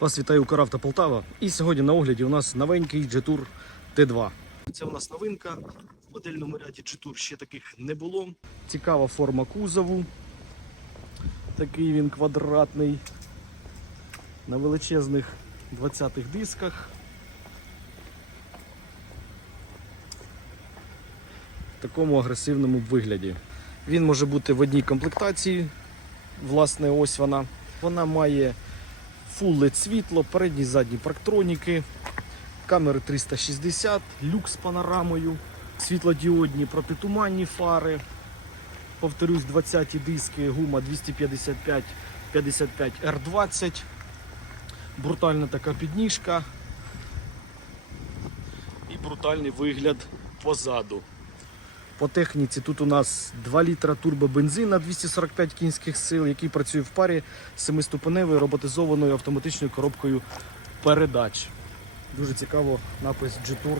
Вас вітає Укравто Полтава. І сьогодні на огляді у нас новенький Jetour T2. Це у нас новинка. В модельному ряді Jetour ще таких не було. Цікава форма кузову. Такий він квадратний. На величезних 20-х дисках. В такому агресивному вигляді. Він може бути в одній комплектації. Власне, ось вона. Вона має Full LED світло, передні задні парктроніки, камери 360, люк з панорамою, світлодіодні протитуманні фари. Повторюсь, 20 диски, гума 255 55 R20. Брутальна така підніжка. І брутальний вигляд позаду. По техніці тут у нас 2 літра турбобензин на 245 кінських сил, який працює в парі з 7-ступеневою роботизованою автоматичною коробкою передач. Дуже цікаво, напис G-Tour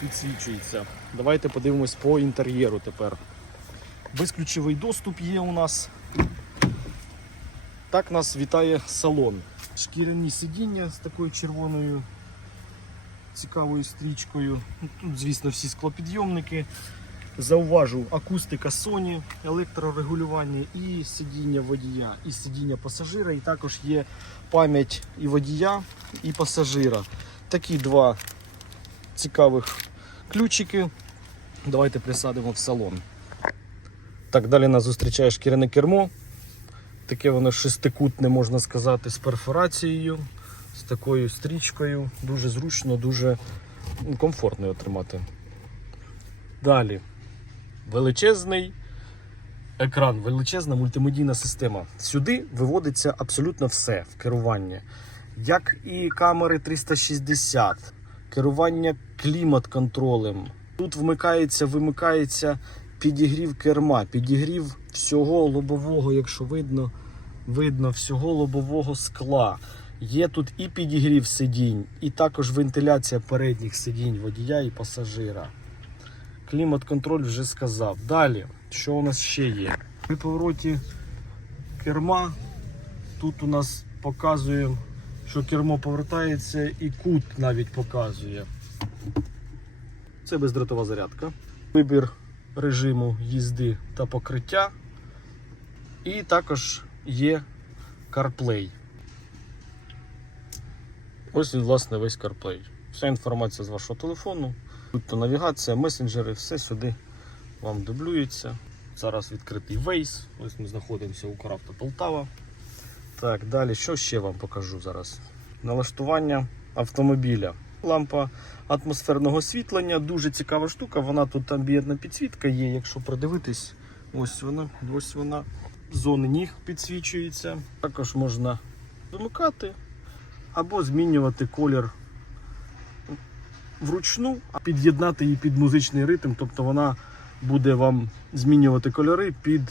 підсвічується. Давайте подивимось по інтер'єру тепер. Безключовий доступ є у нас. Так нас вітає салон. Шкіряні сидіння з такою червоною цікавою стрічкою. Ну, Тут, звісно, всі склопідйомники. Зауважу, акустика Sony, електрорегулювання і сидіння водія, і сидіння пасажира, і також є пам'ять і водія, і пасажира. Такі два цікавих ключики. Давайте присадимо в салон. Так, далі нас зустрічає шкіряне кермо. Таке воно шестикутне, можна сказати, з перфорацією, з такою стрічкою. Дуже зручно, дуже ну, комфортно його тримати. Далі величезний екран, величезна мультимедійна система. Сюди виводиться абсолютно все в керуванні. Як і камери 360, керування клімат-контролем. Тут вмикається, вимикається підігрів керма, підігрів всього лобового, якщо видно, видно всього лобового скла. Є тут і підігрів сидінь, і також вентиляція передніх сидінь водія і пасажира. Клімат-контроль вже сказав. Далі, що у нас ще є? При повороті керма тут у нас показує, що кермо повертається і кут навіть показує. Це бездротова зарядка. Вибір режиму їзди та покриття. І також є CarPlay. Ось він, власне, весь CarPlay. Вся інформація з вашого телефону. Тут то навігація, месенджери, все сюди вам дублюється. Зараз відкритий Waze. Ось ми знаходимося у Крафта Полтава. Так, далі, що ще вам покажу зараз? Налаштування автомобіля. Лампа атмосферного освітлення, дуже цікава штука. Вона тут амбієнтна підсвітка є, якщо продивитись, ось вона, ось вона. Зони ніг підсвічується. Також можна вимикати або змінювати колір вручну, а під'єднати її під музичний ритм, тобто вона буде вам змінювати кольори під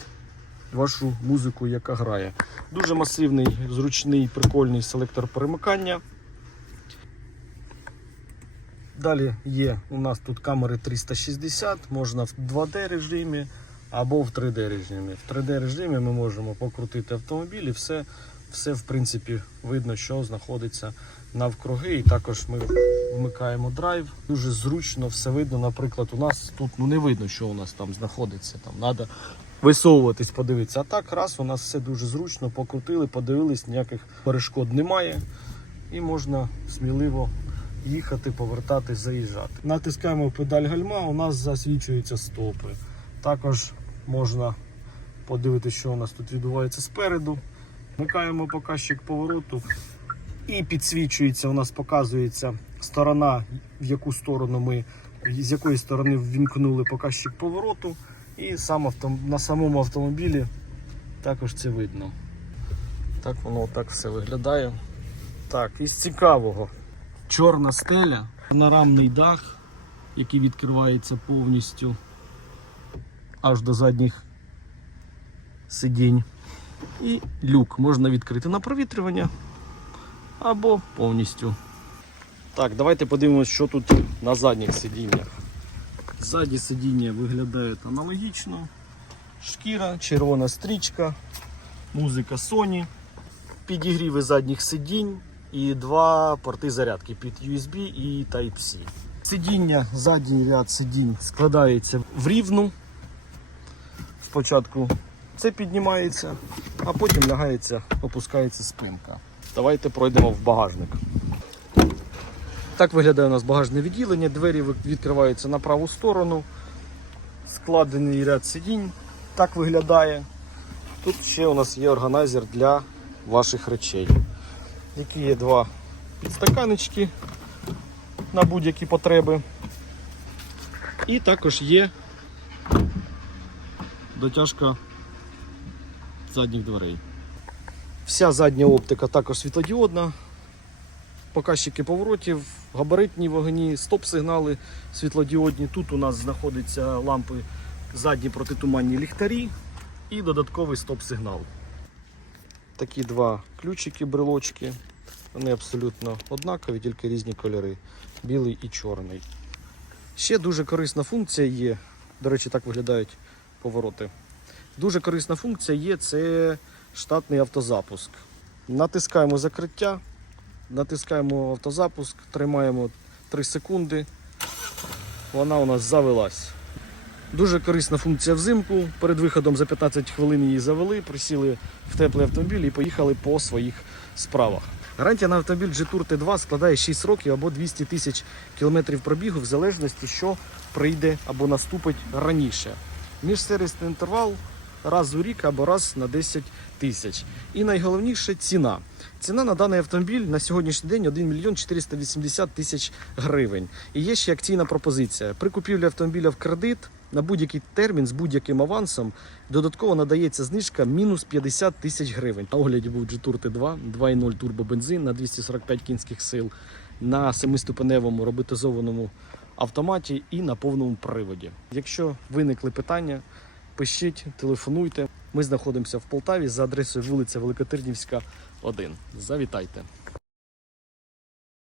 вашу музику, яка грає. Дуже масивний, зручний, прикольний селектор перемикання. Далі є у нас тут камери 360, можна в 2D режимі або в 3D режимі. В 3D режимі ми можемо покрутити автомобіль і все, все в принципі видно, що знаходиться навкруги. І також ми вмикаємо драйв. Дуже зручно все видно. Наприклад, у нас тут ну, не видно, що у нас там знаходиться. Там треба висовуватись, подивитися. А так, раз у нас все дуже зручно, покрутили, подивились, ніяких перешкод немає. І можна сміливо їхати, повертати, заїжджати. Натискаємо педаль гальма, у нас засвічуються стопи. Також можна подивитися, що у нас тут відбувається спереду. Вмикаємо показчик повороту і підсвічується, у нас показується сторона, в яку сторону ми, з якої сторони ввімкнули показчик повороту. І сам авто, на самому автомобілі також це видно. Так воно так все виглядає. Так, із цікавого. Чорна стеля, панорамний дах, який відкривається повністю аж до задніх сидінь. І люк можна відкрити на провітрювання або повністю. Так, давайте подивимося, що тут на задніх сидіннях. Ззаді сидіння виглядають аналогічно. Шкіра, червона стрічка, музика Sony, підігріви задніх сидінь, і два порти зарядки під USB і Type-C. Сидіння, задній ряд сидінь складається в рівну. Спочатку це піднімається, а потім лягається, опускається спинка. Давайте пройдемо в багажник. Так виглядає у нас багажне відділення. Двері відкриваються на праву сторону. Складений ряд сидінь. Так виглядає. Тут ще у нас є органайзер для ваших речей. Які є два підстаканечки на будь-які потреби. І також є дотяжка задніх дверей. Вся задня оптика також світлодіодна. Показчики поворотів, габаритні вогні, стоп-сигнали світлодіодні. Тут у нас знаходяться лампи задні протитуманні ліхтарі і додатковий стоп-сигнал. Такі два ключики, брелочки. Вони абсолютно однакові, тільки різні кольори білий і чорний. Ще дуже корисна функція є. До речі, так виглядають повороти. Дуже корисна функція є це штатний автозапуск. Натискаємо закриття, натискаємо автозапуск, тримаємо 3 секунди. Вона у нас завелась. Дуже корисна функція взимку. Перед виходом за 15 хвилин її завели, присіли в теплий автомобіль і поїхали по своїх справах. Гарантія на автомобіль G-Tour T2 складає 6 років або 200 тисяч кілометрів пробігу, в залежності, що прийде або наступить раніше. Міжсервісний інтервал раз у рік або раз на 10 тисяч. І найголовніше ціна. Ціна на даний автомобіль на сьогоднішній день 1 мільйон 480 тисяч гривень. І є ще акційна пропозиція. При купівлі автомобіля в кредит на будь-який термін з будь-яким авансом додатково надається знижка мінус 50 тисяч гривень. На огляді був G-Tour T2, 2.0 турбобензин на 245 кінських сил на семиступеневому роботизованому автоматі і на повному приводі. Якщо виникли питання, пишіть, телефонуйте. Ми знаходимося в Полтаві за адресою вулиця Великотирнівська, 1. Завітайте.